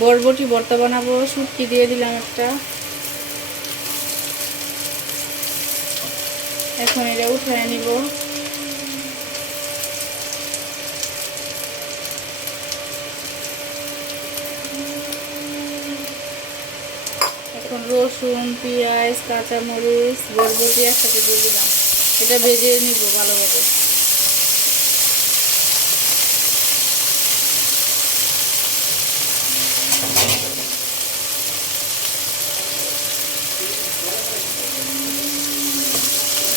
বরবটি ভর্তা বানাবো, শুটকি দিয়ে দিলাম একটা। এখন এটা উঠায় নিব। এখন রসুন, পেঁয়াজ, কাঁচামরিচ, বরবটি একসাথে দিয়ে দিলাম। এটা ভেজে নিব ভালোভাবে।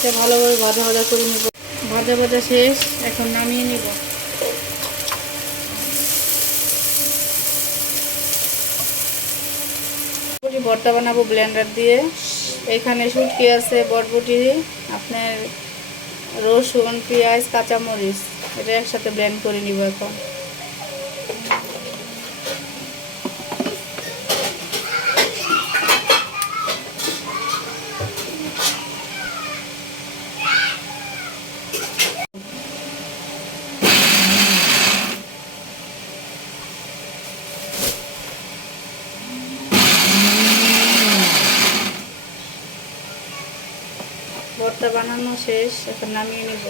এটা ভালোভাবে ভাজা ভাজা করে নিব। ভাজা ভাজা শেষ, এখন নামিয়ে নিব। ভর্তা বানাবো ব্লেন্ডার দিয়ে। এখানে শুটকি আছে, বরবটি, আপনার রসুন, পেঁয়াজ, কাঁচামরিচ, এটা একসাথে ব্লেন্ড করে নিব এখন। ভর্তা বানানো শেষ, এখন নামিয়ে নিব।